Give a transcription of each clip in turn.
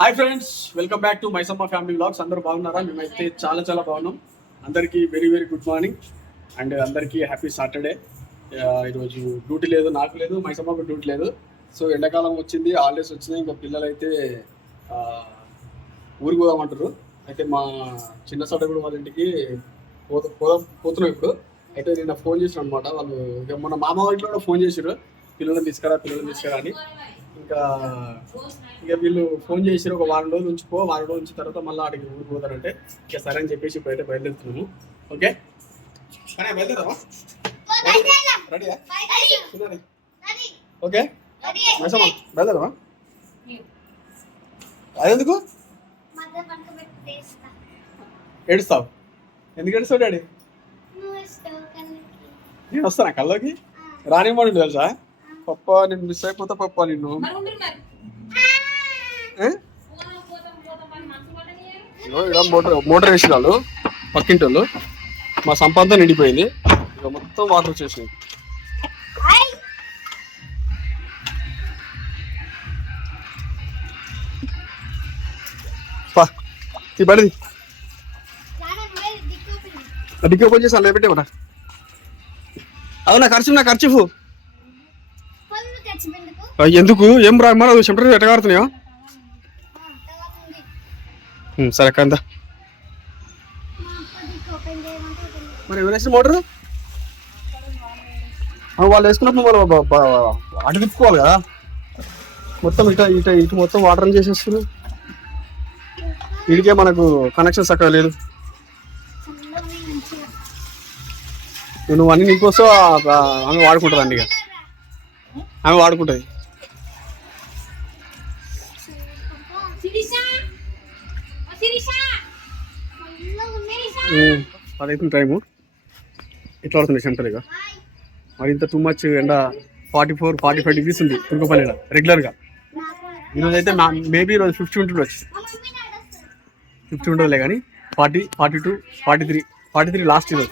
Hi friends welcome back to Maisamma family vlogs అందరూ బాగున్నారా? మేమైతే చాలా చాలా బాగున్నాం. అందరికీ very very good morning and అందరికీ హ్యాపీ సాటర్డే ఈరోజు డ్యూటీ లేదు నాకు లేదు మైసమ్మకు డ్యూటీ లేదు. సో ఎండాకాలం వచ్చింది హాలిడేస్ వచ్చినాయి. ఇంకా పిల్లలు అయితే ఆ, ఊరికి పోదామంటారు అయితే మా చిన్న సోదరుడు వాళ్ళ ఇంటికి పోత పోదాం పోతున్నాం ఇప్పుడు. అయితే నిన్న ఫోన్ చేసిన అనమాట వాళ్ళు ఇక మన మామ వాళ్ళ ఇంట్లో కూడా ఫోన్ చేసారు పిల్లల్ని తీసుకురా పిల్లలు తీసుకురా అని. ఇంకా ఇక వీళ్ళు ఫోన్ చేసి ఒక వారం రోజులు ఉంచిపో వారం రోజులు ఉంచిన తర్వాత మళ్ళీ అడిగి ఊరికి పోతారంటే ఇక సరే అని చెప్పేసి బయట బయలుదేరుతున్నాము. ఓకే? కానీ బయలుదేరావా రెడీయా. ఓకే? మైసమ్మ బయలుదేరావా అదెందుకు? ఏడుస్తావు? ఎందుకు ఏడుస్తావు డాడీ? నేను వస్తానా కల్లోకి రానివ్వడు తెలుసా? పప్ప నేను మిస్ అయిపోతా పప్ప నిన్ను. ఇలా మోటార్ మోటార్ వేసిన వాళ్ళు పక్కింటి వాళ్ళు మా సంపాదన నిండిపోయింది. ఇక మొత్తం వాటర్ వచ్చేసింది పా ఈ బడిది అడిగి ఓపెన్ చేసి అలా పెట్టే ఒకట అవునా ఖర్చు నా ఖర్చు ఎందుకు? ఏం రా మన చెమటలు ఎట్టగాడుతున్నాయా సరే కంద. మరి ఎవరు వేసిన వాళ్ళు వేసుకున్నప్పుడు వాళ్ళు అటు తిప్పుకోవాలి కదా. మొత్తం ఇట ఇట ఇటు మొత్తం వాటర్ చేసేస్తున్నారు. వీడికే మనకు కనెక్షన్ చక్కగా లేదు. నువ్వు అన్ని నీకోసం ఆమె వాడుకుంటుంది అండి ఇక ఆమె వాడుకుంటుంది. పదైతుంది టైము. ఇట్లా పడుతుంది ఇక మరి ఇంత టూ మచ్ ఎండ forty four forty five degrees ఉంది తుర్కపల్లిలో రెగ్యులర్గా ఈరోజు అయితే మేబీ ఈరోజు ఫిఫ్టీ ఉంటుండొచ్చు ఫిఫ్టీ ఉండదులే కానీ forty forty two forty three forty three last ఈరోజు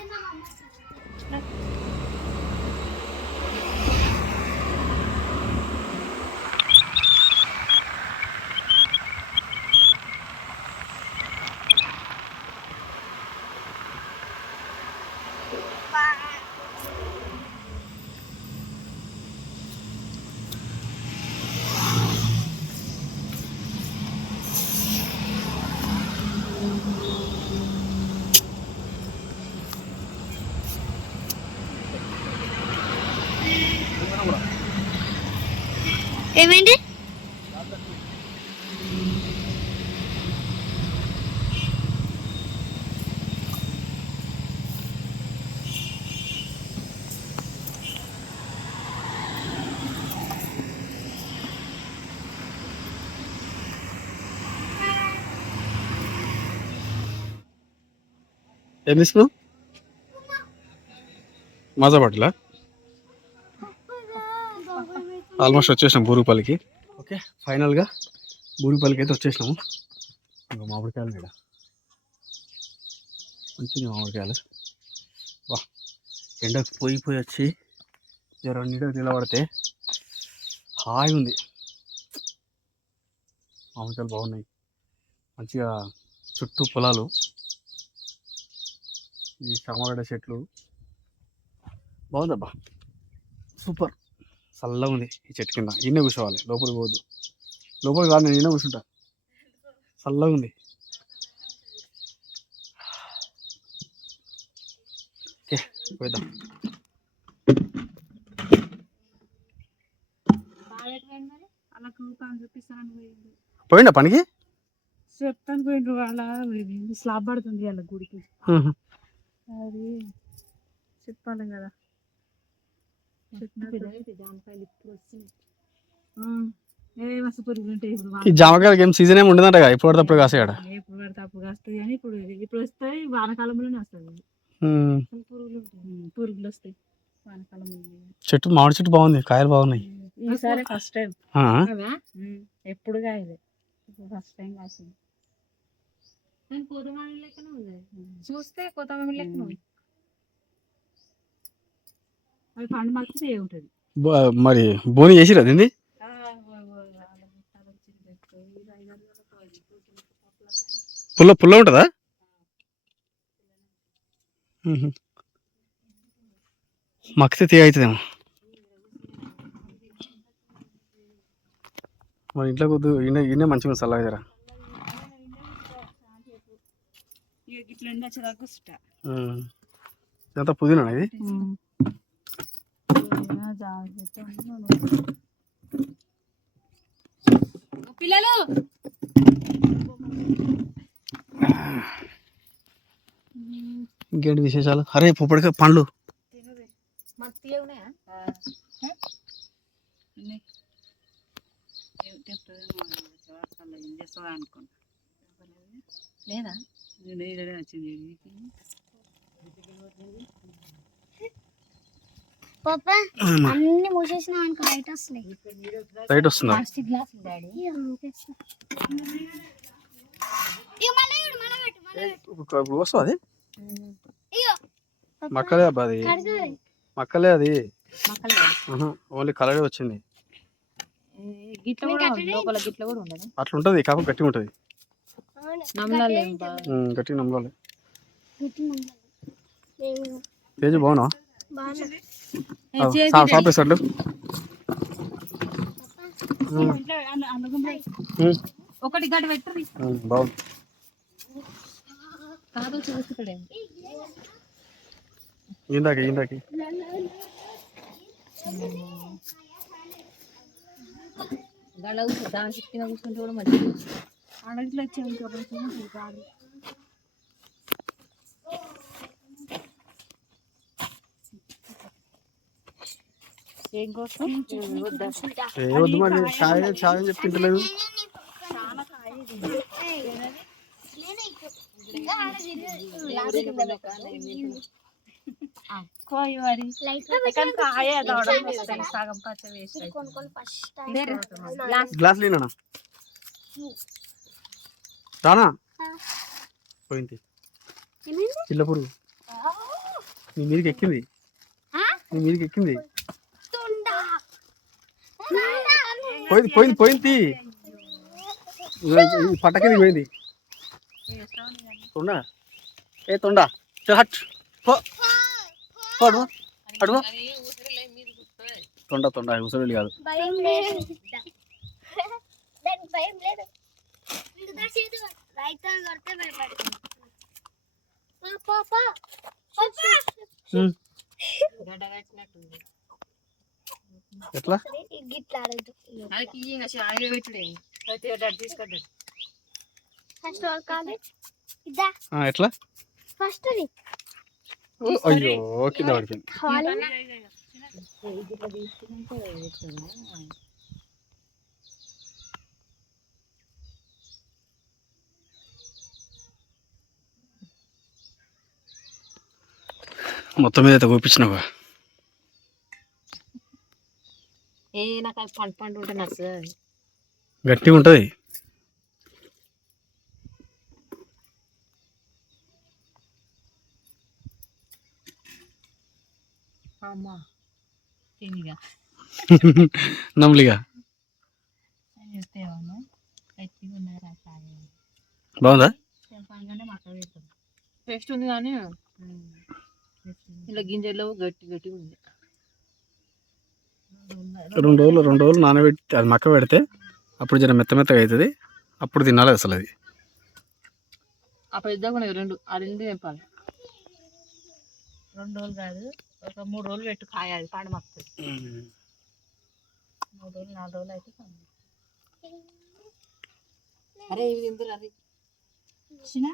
ఏమైంది ఏం తీసుకున్నావు? మజా పట్ల ఆల్మోస్ట్ వచ్చేసినాం బూరుపల్లికి. ఓకే ఫైనల్గా బూరుపల్లికి అయితే వచ్చేసినాము. ఇంకా మామిడికాయలు ఇక్కడ మంచిగా మామిడికాయలు. వా ఎండకు పోయి పోయి వచ్చి జర నీడకు నిలబడితే హాయి ఉంది. మామిడికాయలు బాగున్నాయి. మంచిగా చుట్టూ పొలాలు ఈ చామగడ్డ చెట్లు బాగుందబ్బా. సూపర్. చల్లగా ఉంది ఈ చెట్టు కింద. ఈయన కూర్చోవాలి. లోపలికి పోవద్దు. లోపలికి కాదు నేను ఈయన కూర్చుంటా. చల్లగా ఉంది. ఓకే పోయిద్దాం. పోయిండా. పనికి? చెప్తాను పోయిండ్రు వాళ్ళ స్లాబ్ పడుతుంది వాళ్ళ గుడికి. అది చెప్పాలి కదా. ఈ జామకాయలకి ఏం సీజన్ ఏమి ఉండదంట కదా ఇప్పుడు పడితే కాసేయాడ? వాన- ఎప్పుడు పడితే అప్పుడు వస్తాయి కానీ ఇప్పుడు ఇప్పుడు వస్తాయి వానకాలంలోనే వస్తుంది పురుగులు. పురుగులు వస్తాయి వానకాలంలో. చెట్టు మామిడి చెట్టు బాగుంది కాయలు బాగున్నాయి. ఈసారి ఫస్ట్ టైం ఆ, ఎప్పుడు కాయలే. ఫస్ట్ టైం కాసింది. చూస్తే లెక్కన అవి పండు ఉంటుంది మరి బోని చేసిరా దీన్ని? పుల్ల పుల్ల ఉంటుందా. మక్కితే తీ అవుతుందేమో మరి ఇంట్లో కొద్దు ఈయన ఈయన మంచిగా చల్లగా జరా ఇట్లా ఎండ వచ్చేదాకా కూర్చుంటా మ్మ్. ఇదంతా పుదీనా ఇది పిల్లలు. ఇంకేంటి విశేషాలు? అరే పొప్పడిగా పండ్లు. లేదా? నేను వచ్చింది పాప అన్ని మూసేసిన లైట్ వస్తున్నాయి. లైట్ వస్తుందా? Plastic glass daddy. ఇప్పుడు వస్తుంది అది. మక్కలే అబ్బా అది. మక్కలే అది. మక్కలు. ఓన్లీ కలరే వచ్చింది. గిట్ల కూడా ఉంది. లోపల గిట్ల కూడా ఉండదు. అట్లా ఉంటుంది కాకపోతే గట్టిగా ఉంటుంది నమ్మలాలి గట్టి నమ్మకాలి. నేను తేజ బాగున్నా. బాగానే. సాపేసాడు ఒకటి గడ్డ పెట్టరు బాగుంది. కాదు చూసుకుడేమో ఇందాక ఇందాక. గడ దాని చుట్టిన కూర్చుంటే కూడా మంచిగా అడగిలో వచ్చి కాదు ఏం కోసం? వద్దా? మరి ఛాయ్ ఛాయ్ చెప్తుంటలేదు గ్లాస్ లేనా రానా? పోయింది? పిల్ల పురుగు. నీ మీదకి ఎక్కింది? నీ మీదకి ఎక్కింది. పోయింది పోయింది పోయింది. ఇగో ఈ పట్ట కిందకి పోయింది? తొండ? ఏ తొండ? హట్. అడుగు. అడుగు. తొండ తొండ ఉసరులు కాదు. భయం లేదు. ఎట్లా? సరే, ఫస్ట్ ఎట్లా? ఫస్ట్ అయ్యో కింద పడిపోయింది. మొత్తం మీద అయితే చూపించినావా ఏ నాకు అది పండు పండు ఉంటే నచ్చదు గట్టిగా ఉంటుంది. అమ్మా తినిగా. నమ్లిగా బాగుందా? టేస్ట్ ఉంది కానీ ఇలా గింజలు గట్టి గట్టి ఉంది. రెండు రోజులు రెండు రోజులు నానబెట్టి అది మక్క పెడితే అప్పుడు జర మెత్త మెత్తగా అవుతుంది. అప్పుడు తినాలి అసలు అది. అప్పుడు ఇద్దాం రెండు ఆ రెండు తెంపాలి. రెండు రోజులు కాదు ఒక మూడు రోజులు పెట్టు కాయ అది పండు మక్కుతుంది మూడు రోజులు నాలుగు రోజులు అయితే. అరే ఇవి తిందురు అది చిన్న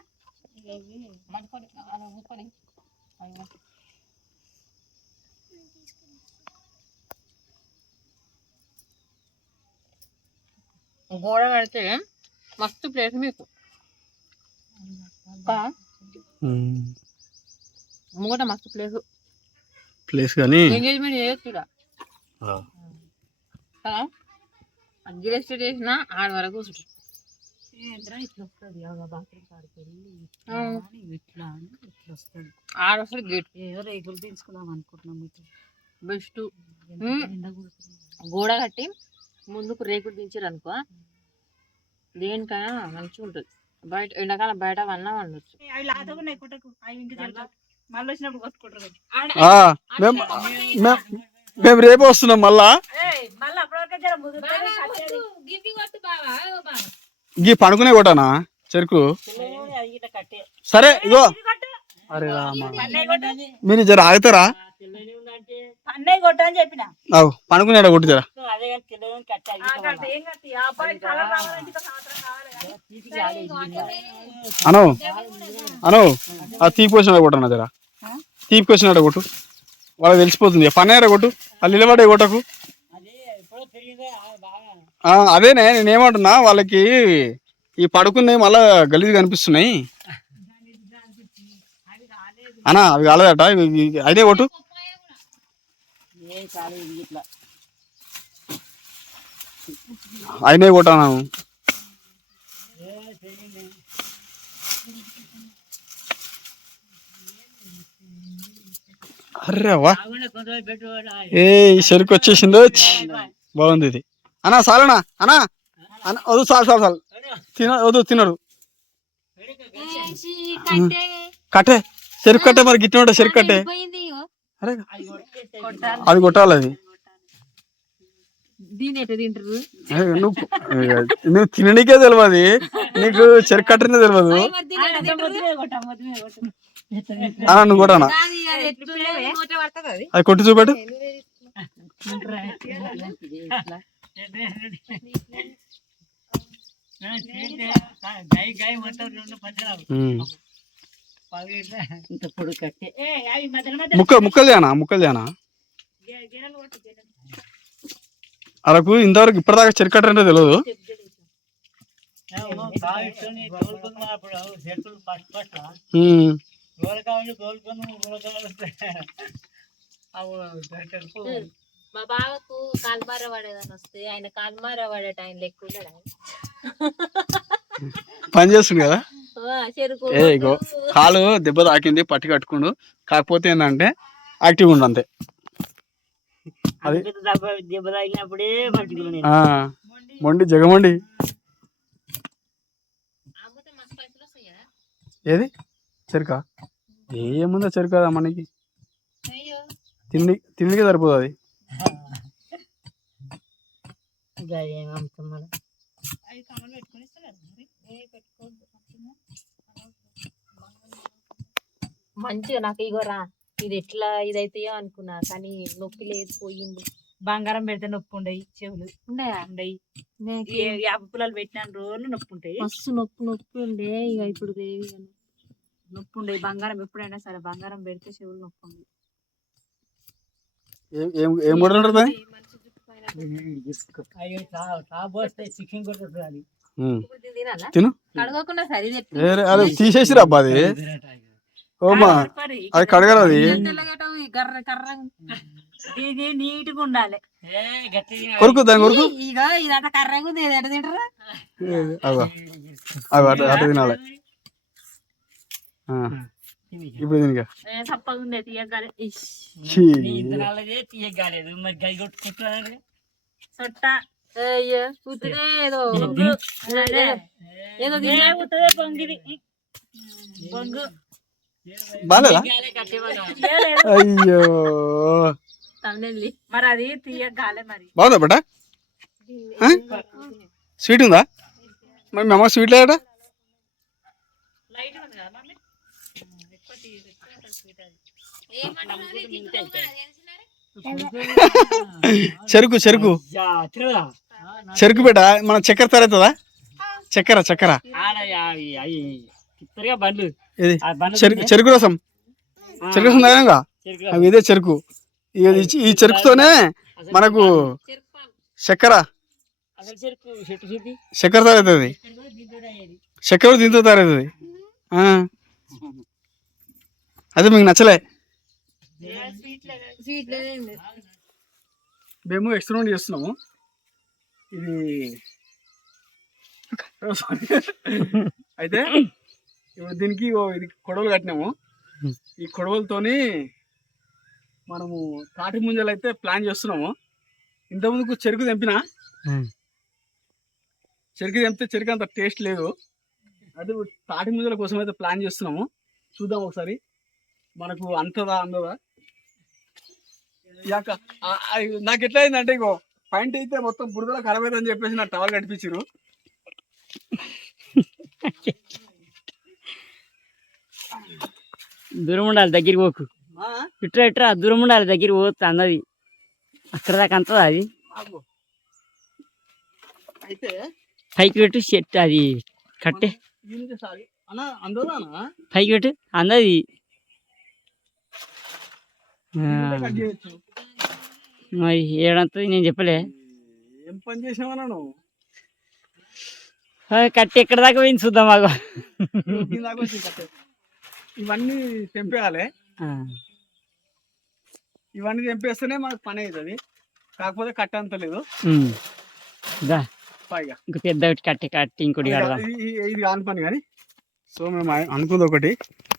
గోడ కడితే మస్తు ప్లేస్ మీకు? ముంగట మస్తు ప్లేస్ ప్లేస్ కానీ? ఎంగేజ్మెంట్ చేయొచ్చు అగ్గిరి ఎస్టేట్ చేసిన ఆడ వరకు గేట్ రేకులు అనుకుంటున్నాం బెస్ట్. గోడ కట్టి ముందుకు రేకులు దించారు అనుకో దేనికైనా మంచిగా ఉంటుంది. బయట ఎండాకాలం బయట వన్నా వండొచ్చు. మేము రేపు వస్తున్నాం మళ్ళా. మళ్ళీ గీ పడుకునే కొట్టానా? చెరుకు? పిల్లలు అది ఇట్లా కట్టే సరే ఇగో. ఇది కొట్టు. అరే రామా. మీరు జర ఆగుతారా? పన్నయ్య కొట్టు అని చెప్పిన. అవు పడుకునేట కొట్టు జర అదే కానీ పిల్లలు కట్టాలి ఆ కట్టు, ఏం కట్టు? ఆ అబ్బాయికి కలర్ రావాలంటే ఇంకా సంవత్సరం కావాలి కదా. అను అను ఆ తీపి వచ్చినట్టు కొట్టనా జర? తీపి వచ్చినట్టు కొట్టు. వాళ్ళకి తెలిసిపోతుంది. పన్నేర కొట్టు. వాళ్ళు నిలబడే కొట్టకు. అదేనే నేనేమంటున్నా వాళ్ళకి ఈ పడుకున్నాయి మళ్ళా గలీజ్ కనిపిస్తున్నాయి. అన్నా అవి కాలేదట అయితే కొట్టు. ఇది ఇట్లా అయినే కొట్టాను అర్రే వా ఏ ఈ చెరుకు వచ్చేసిందో బాగుంది ఇది. అన్నా సాలేనా? అన్నా? అన్న వద్దు చాలు చాలు చాలు తిన వద్దు తినడు. కట్టే. కట్టే చెరుకు కట్టే మరి గిట్టిన చెరుకు కట్టే. అరే అది కొట్టాలి అది. నువ్వు నువ్వు తిననీకే తెలియదు నీకు చెరుకు కట్టనే తెలియదు కొట్టు, కొట్టు. అన్నా నువ్వు కొట్టానా? అది అది ఎట్లుంటే నోటే పడుతుంది అది అది కొట్టి ఇంత ముక్క ఇంతవరకు ఇప్పటిదాకా చెరుకు కట్టంటే తెలియదు ఉమ్. మా బావకు కాల్మార పడేదని వస్తే ఆయన కాల్మార పడే టైం లెక్క ఉన్నాడు? ఆయన. పని చేస్తుంది కదా? ఆ, చెరుకు ఏ ఇగో కాలు దెబ్బ తాకింది పట్టి కట్టుకుండు. కాకపోతే ఏంటంటే యాక్టివ్ ఉండు అంతే. అది- దెబ్బ. ఆ, మొండి జగమండి. అమ్మితే మస్తు పైసలు వస్తాయి కదా? ఏది? చెరుక? ఏముందో చెరుకు కదా మనకి? అయ్యో. తిండి తిండికే సరిపోదు అది. ఇంకా ఏం అమ్ముతాం మరి? మంచిగా నాకు ఇగో రా ఇది ఎట్లా ఇదైతాయో అనుకున్నా కానీ నొప్పి లేదు పోయింది. బంగారం పెడితే నొప్పి ఉండయి చెవులు ఉన్నాయా? ఉండయి. యాప పుల్లలు పెట్టిన రోజులు నొప్పి ఉంటాయి. మస్తు నొప్పి నొప్పి ఉండే ఇక ఇప్పుడు కానీ నొప్పి. ఉండయి బంగారం ఎప్పుడైనా సరే బంగారం పెడితే చెవులు నొప్పి ఉంది ఏం ఏం తిను. కడగకుండా సరే ఇది ఎట్లా ఏ రే, అరే తీసేసిరా అబ్బా అది. ఓమా అది కడగరు అది తెల్లగటం ఈ కర్ర కర్ర. ఇది నీట్గా ఉండాలి. కొరుకు దాని కొరుకు. అటు అటు తినాలి. ఇప్పుడు దీనిక ఏ చప్పగా ఉంది తీయగాలి. తీయగాలేదు. మరి గై కొట్టుకుంటున్నారు సొట్ట అయ్యో ఏదో. ఏదో ఉత్తదే. అయ్యో మరి అది తీయగాలే మరి బాగుందా బట స్వీట్ ఉందా మరి మీ అమ్మ స్వీట్ లేదా లైట్ చెరుకు చెరుకు. చెరుకు బిడ్డ మన చక్కెర తరేతుందా చక్కెర చక్కెర. చెరుకు చెరుకు రసం. చెరుకు రసం తాగాక అవి ఇదే చెరుకు. ఈ చెరుకుతోనే మనకు చక్కెర. చక్కెర తయారవుతుంది. చక్కెర దీంతో తయారవుతుంది. ఆ. అదే మీకు నచ్చలే. మేము ఎక్స్పెరిమెంట్ చేస్తున్నాము. ఇది అయితే ఇప్పుడు దీనికి ఇది కొడవలు కట్టినాము. ఈ కొడవలతోని మనము తాటి ముంజలు అయితే ప్లాన్ చేస్తున్నాము. ఇంతకుముందుకు చెరుకు తెంపిన. చెరుకు తెంపితే చెరుకు అంత టేస్ట్ లేదు. అది తాటి ముంజల కోసం అయితే ప్లాన్ చేస్తున్నాము. చూద్దాం ఒకసారి. మనకు అంతదా అందదా? నాకు ఎట్లా అయిందంటే ఇగో పాయింట్ అయితే మొత్తం బురదలో ఖరాబ్ అవుతుందని చెప్పేసి నా టవల్ కట్టించారు దూరం ఉండాలి దగ్గరికి పోకు. ఇట్రా ఇట్రా దూరం ఉండాలి దగ్గరికి పోతుంది అన్నది. అక్కడ దాకా అంతదా అది? అయితే పైకి పెట్టు చెట్టు అది కట్టే. పైకి పెట్టు అందది ఏడంతది నేను చెప్పలే. ఏం పని చేసావన్నా నువ్వు? కట్టి ఎక్కడ దాకా పోయింది చూద్దాం మాకు. ఇవన్నీ తెంపేయాలి. ఇవన్నీ తెంపేస్తేనే మనకు పని అవుతుంది. కాకపోతే కట్ట అంత లేదు ఇంక పెద్ద కట్టి కట్టి ఇంకోటి ఇది- కాని పని కానీ. సో మేము అనుకుంది ఒకటి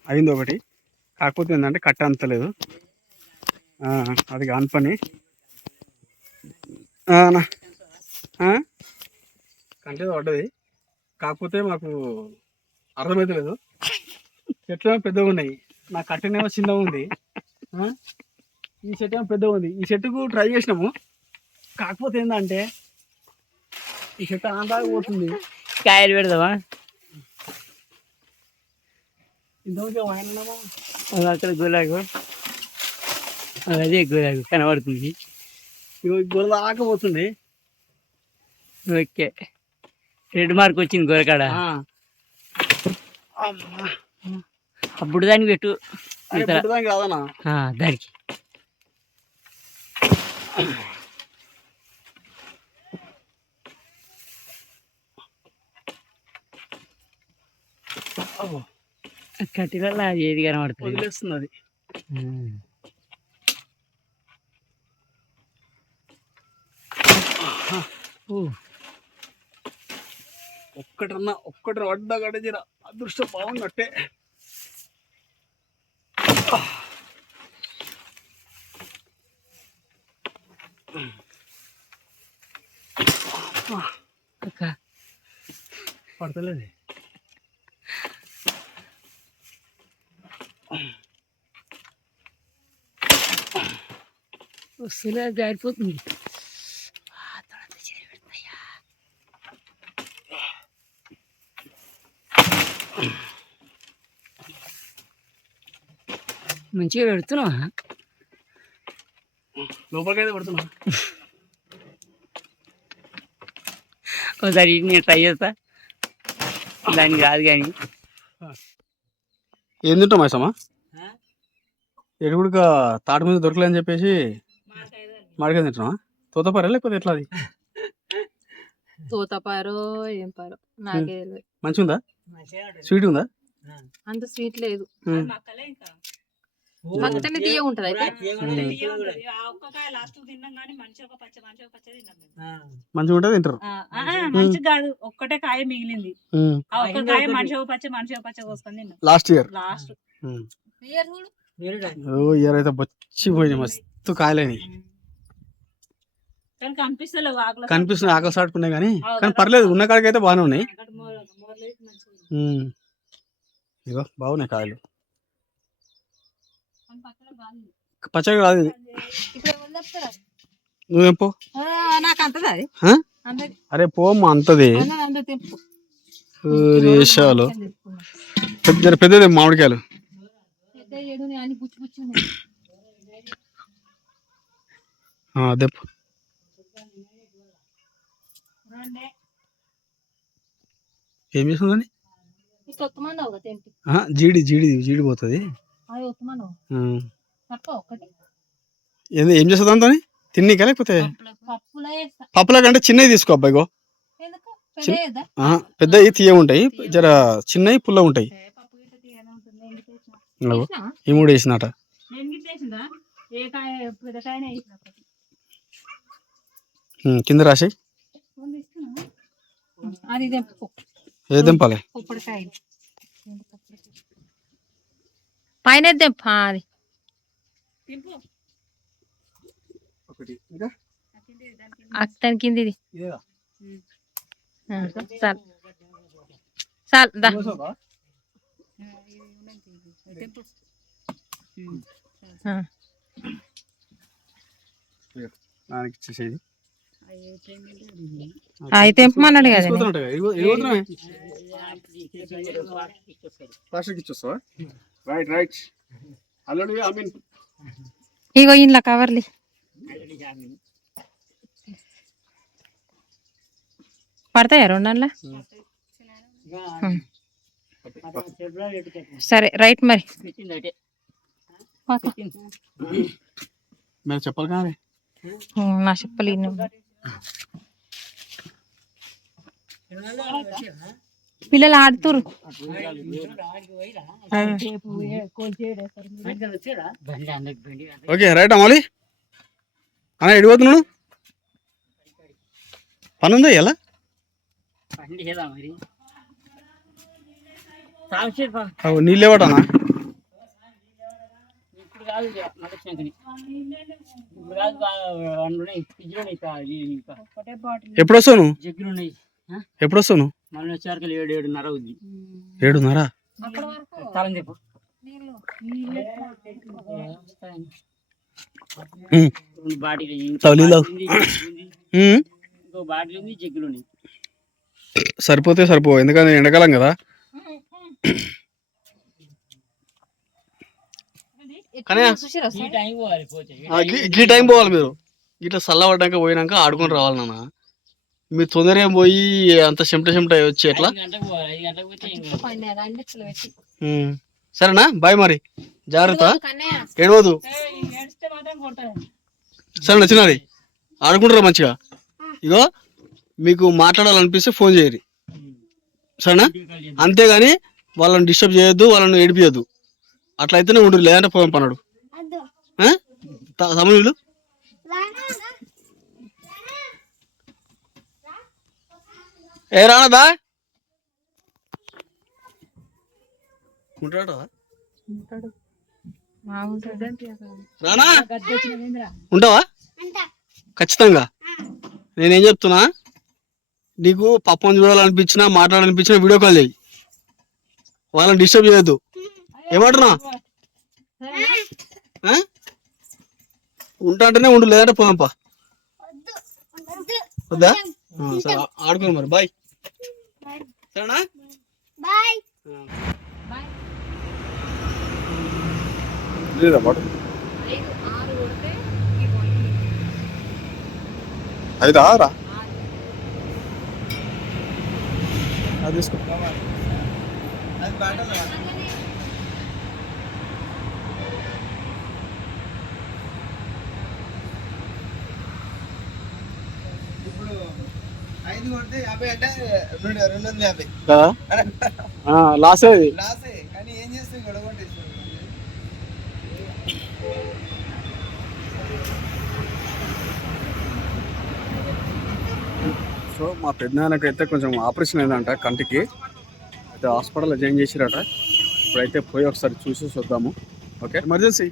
అయింది ఒకటి. కాకపోతే ఏంటంటే కట్ట అంత లేదు అది కాని పని? కంటే పడ్డది. కాకపోతే మాకు అర్థమవుతలేదు చెట్లు ఏమో పెద్దగా ఉన్నాయి. నా కట్టెనేమో చిన్నగా ఉంది? ఈ చెట్టు ఏమో పెద్దగా ఉంది. ఈ చెట్టుకు ట్రై చేసినాము. కాకపోతే ఏంటంటే ఈ చెట్టు ఆందాగా పోతుంది. కాయలు పెడదామా? ఇంతవరకు అక్కడ గులాగు అది అదే గులాగు కనబడుతుంది. ఇగో గొర్రె దాకా పోతుంది ఓకే. రెడ్ మార్క్ వచ్చింది గొరకాడ. అప్పుడు దానికి పెట్టు. దానికి కట్టిలలో ఏది కనబడుతుంది. వదిలేస్తుంది అది ఒక్కటన్నా ఒక్కటి పడ్డా గడ జర అదృష్టం బాగున్నట్టే పడతలేదు. వస్తులే జారిపోతుంది ఆ, తర్వాత చేరి పెడతాయా. మంచిగా పెడుతున్నావా? లోపలికైతే పడుతున్నా. ఒకసారి నేను ట్రై చేస్తా. దానికి రాదు కానీ. ఏం తింటాం మైసమ్మా? ఎడుగుడుగా తాటి మీద దొరకలేదని చెప్పేసి మాడికాయ తింటున్నావా? తోతపారా లేకపోతే ఎట్లా అది? తోతపారో ఏం పారో? నాకే మంచిగా ఉందా స్వీట్ ఉందా? అంత స్వీట్ లేదు. పక్కనే తీయ ఉంటది. మంచిగా ఉంటే తింటారు. మంచి కాదు. ఒక్కటే కాయ మిగిలింది. ఆ ఒక్క కాయ మనిషి పచ్చ మనిషి పచ్చ కోసుకొని తిన్నాం. లాస్ట్ ఇయర్ లాస్ట్ ఓ ఇయర్ అయితే బొచ్చి పోయినాయి. మస్తు కాయలేని కానీ కనిపిస్తలేవు ఆకులు సాటుకున్నాయి కానీ కానీ పర్లేదు. ఉన్న కాడికి అయితే బాగానే ఉన్నాయి. ఇగో బాగున్నాయి కాయలు. పచ్చడి కాదు. ఇది. నువ్వేం పో నాకు అంతది అది? అరే పోమ్మా అంతది. రేషాలు పెద్ద పెద్దది మామిడికాయలు. అదే. ఏం చేస్తుందని జీడి జీడి జీడి పోతుంది. ఏం చేస్తుంది దాంతో తిన్నీకా లేకపోతే? పప్పులో కంటే చిన్నవి తీసుకో అబ్బాయిగో పెద్దవి తీయ ఉంటాయి జర చిన్నవి పుల్ల ఉంటాయి? ఈ మూడు వేసినట. కింద రాసి ఏ దింపాలి పైన ఆ, అది. తింపు. ఒకటి. ఇంకా? అతని కింద చాలు. చాలు దా. ఇచ్చేసేది. అయితే తెంపమన్నాడు కదా ఇచ్చేస్తావా? Right right. Already I mean ఇగో ఇంట్లో కవర్లి పడతాయా రెండల్లా సరే రైట్ మరి చెప్పాలి కానీ నా చెప్పలు ఇన్ని పిల్లలు ఆడుతురు. ఓకే రైట్ అమ్మాలి అన్న ఎడిపోతున్నాడు పని ఉందా ఎలా. నీళ్ళు ఇవ్వటనా ఎప్పుడు వస్తావు నువ్వు? ఎప్పుడు వస్తావు నువ్వు వచ్చేవరకు ఏడు ఏడున్నర అవుద్ది. ఏడున్నరా? తాళం చెప్పు. రెండు బాటిల్ ఇంకో. బాటిల్ ఉంది, ఉంది. ఉంది జగ్గులు ఉన్నాయి. సరిపోతే సరిపో ఎందుకంటే ఎండాకాలం కదా. కానీ ఈ టైం పోవాలి మీరు. ఇట్లా చల్లబడ్డాక పోయినాక ఆడుకొని రావాలి నాన్న. మీరు తొందరగా పోయి అంత చెమట చెమట వచ్చి ఎట్లా? ఏం. సరేనా? బాయ్ మరి. జాగ్రత్త. ఏడవదు సరే నచ్చినది ఆడుకుంటారా మంచిగా? ఇగో మీకు మాట్లాడాలనిపిస్తే ఫోన్ చేయరు. సరేనా? అంతేగాని వాళ్ళని డిస్టర్బ్ చేయొద్దు వాళ్ళని ఏడిపియద్దు. అట్లా అయితేనే ఉండరు లేదంటే పోదాం పన్నాడు అద్దు తమిళులు రానా ఏ రానదా ఉంటాడా? మా ఊరు రానా? ఉంటావా? అంట ఖచ్చితంగా. నేనేం చెప్తున్నా? నీకు పప్పని చూడాలనిపించినా మాట్లాడాలనిపించినా వీడియో కాల్ చేయి. వాళ్ళని డిస్టర్బ్ చేయొద్దు. ఏమంటున్నా? ఆ? ఉంటా అంటేనే ఉండు లేదంటే పోదాంపా వద్దు. సరే ఆడుకోండి మరి. బాయ్. సరేనా? బాయ్. లేదా పాటు? రా అది తీసుకో కొడితే యాభై అంటే రెండు రెండు వందల యాభై కదా? లాస్ సో మా పెద్దనాన్నకైతే కొంచెం ఆపరేషన్ అయిందంట కంటికి. అయితే హాస్పిటల్లో జాయిన్ చేసిరట. ఇప్పుడైతే పోయి ఒకసారి చూసి వద్దాము ఓకే? ఎమర్జెన్సీ?